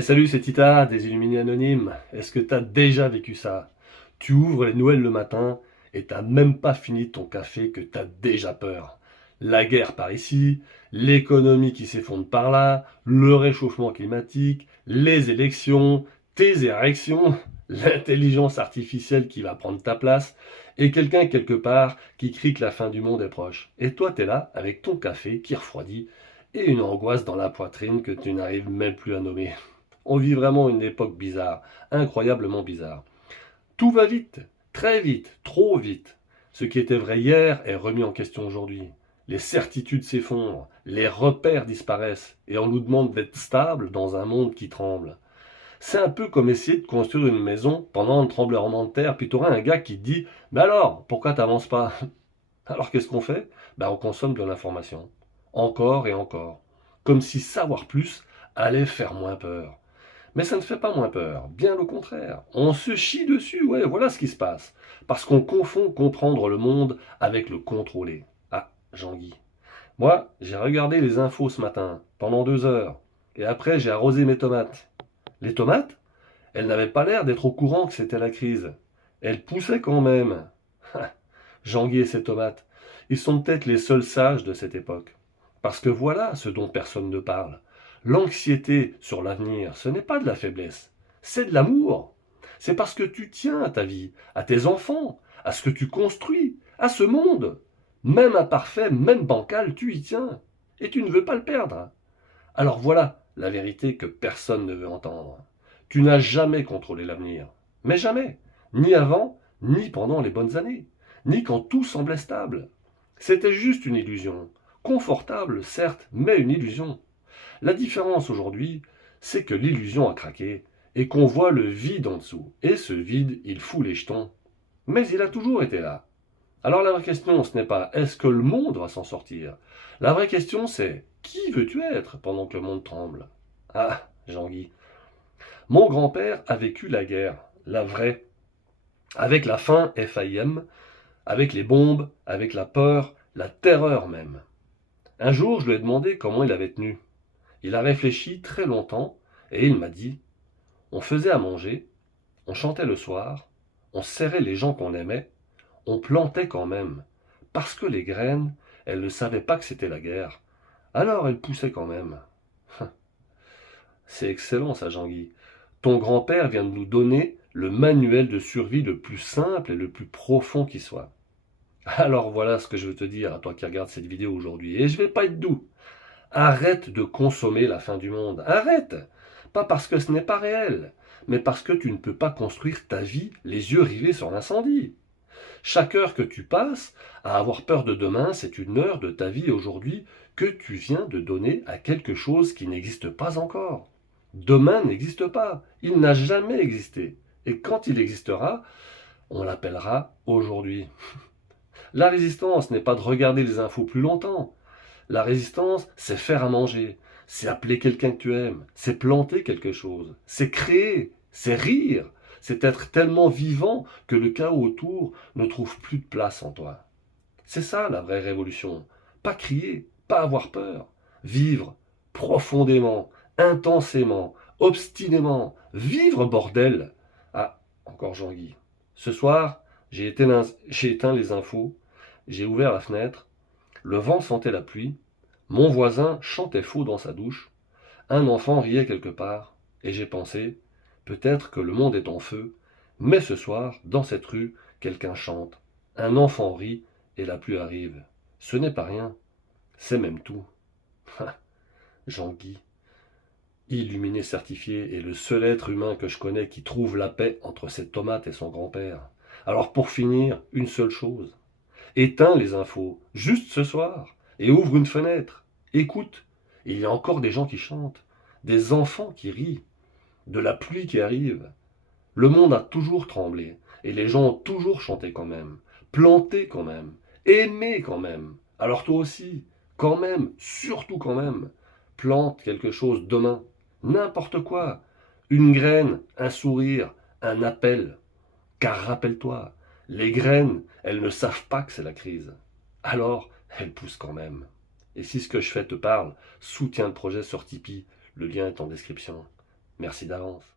Salut, c'est Tita, des Illuminés Anonymes. Est-ce que t'as déjà vécu ça? Tu ouvres les nouvelles le matin et t'as même pas fini ton café que t'as déjà peur. La guerre par ici, l'économie qui s'effondre par là, le réchauffement climatique, les élections, tes érections, l'intelligence artificielle qui va prendre ta place, et quelqu'un quelque part qui crie que la fin du monde est proche. Et toi t'es là avec ton café qui refroidit et une angoisse dans la poitrine que tu n'arrives même plus à nommer. On vit vraiment une époque bizarre, incroyablement bizarre. Tout va vite, très vite, trop vite. Ce qui était vrai hier est remis en question aujourd'hui. Les certitudes s'effondrent, les repères disparaissent, et on nous demande d'être stable dans un monde qui tremble. C'est un peu comme essayer de construire une maison pendant un tremblement de terre, puis tu auras un gars qui te dit mais alors, pourquoi t'avances pas? Alors qu'est-ce qu'on fait? On consomme de l'information. Encore et encore. Comme si savoir plus allait faire moins peur. Mais ça ne fait pas moins peur, bien au contraire. On se chie dessus, ouais, voilà ce qui se passe. Parce qu'on confond comprendre le monde avec le contrôler. Ah, Jean-Guy. Moi, j'ai regardé les infos ce matin, pendant 2 heures. Et après, j'ai arrosé mes tomates. Les tomates, elles n'avaient pas l'air d'être au courant que c'était la crise. Elles poussaient quand même. Jean-Guy et ses tomates, ils sont peut-être les seuls sages de cette époque. Parce que voilà ce dont personne ne parle. L'anxiété sur l'avenir, ce n'est pas de la faiblesse, c'est de l'amour. C'est parce que tu tiens à ta vie, à tes enfants, à ce que tu construis, à ce monde. Même imparfait, même bancal, tu y tiens. Et tu ne veux pas le perdre. Alors voilà la vérité que personne ne veut entendre. Tu n'as jamais contrôlé l'avenir. Mais jamais. Ni avant, ni pendant les bonnes années. Ni quand tout semblait stable. C'était juste une illusion. Confortable, certes, mais une illusion. La différence aujourd'hui, c'est que l'illusion a craqué et qu'on voit le vide en dessous. Et ce vide, il fout les jetons. Mais il a toujours été là. Alors la vraie question, ce n'est pas est-ce que le monde va s'en sortir? La vraie question, c'est qui veux-tu être pendant que le monde tremble? Ah, Jean-Guy. Mon grand-père a vécu la guerre, la vraie, avec la faim FAIM, avec les bombes, avec la peur, la terreur même. Un jour, je lui ai demandé comment il avait tenu. Il a réfléchi très longtemps et il m'a dit on faisait à manger, on chantait le soir, on serrait les gens qu'on aimait, on plantait quand même, parce que les graines, elles ne savaient pas que c'était la guerre. Alors elles poussaient quand même. C'est excellent ça, Jean-Guy. Ton grand-père vient de nous donner le manuel de survie le plus simple et le plus profond qui soit. Alors voilà ce que je veux te dire à toi qui regardes cette vidéo aujourd'hui. Et je vais pas être doux. Arrête de consommer la fin du monde. Arrête. Pas parce que ce n'est pas réel, mais parce que tu ne peux pas construire ta vie les yeux rivés sur l'incendie. Chaque heure que tu passes à avoir peur de demain, c'est une heure de ta vie aujourd'hui que tu viens de donner à quelque chose qui n'existe pas encore. Demain n'existe pas, il n'a jamais existé. Et quand il existera, on l'appellera aujourd'hui. La résistance n'est pas de regarder les infos plus longtemps. La résistance, c'est faire à manger, c'est appeler quelqu'un que tu aimes, c'est planter quelque chose, c'est créer, c'est rire, c'est être tellement vivant que le chaos autour ne trouve plus de place en toi. C'est ça la vraie révolution. Pas crier, pas avoir peur. Vivre profondément, intensément, obstinément. Vivre, bordel. Ah, encore Jean-Guy. Ce soir, j'ai éteint les infos, j'ai ouvert la fenêtre, le vent sentait la pluie, mon voisin chantait faux dans sa douche, un enfant riait quelque part, et j'ai pensé, peut-être que le monde est en feu, mais ce soir, dans cette rue, quelqu'un chante, un enfant rit, et la pluie arrive. Ce n'est pas rien, c'est même tout. Jean-Guy, illuminé certifié, est le seul être humain que je connais qui trouve la paix entre cette tomate et son grand-père. Alors pour finir, une seule chose. Éteins les infos, juste ce soir, et ouvre une fenêtre. Écoute, il y a encore des gens qui chantent, des enfants qui rient, de la pluie qui arrive. Le monde a toujours tremblé, et les gens ont toujours chanté quand même, planté quand même, aimé quand même. Alors toi aussi, quand même, surtout quand même, plante quelque chose demain, n'importe quoi, une graine, un sourire, un appel. Car rappelle-toi, les graines, elles ne savent pas que c'est la crise. Alors, elles poussent quand même. Et si ce que je fais te parle, soutiens le projet sur Tipeee. Le lien est en description. Merci d'avance.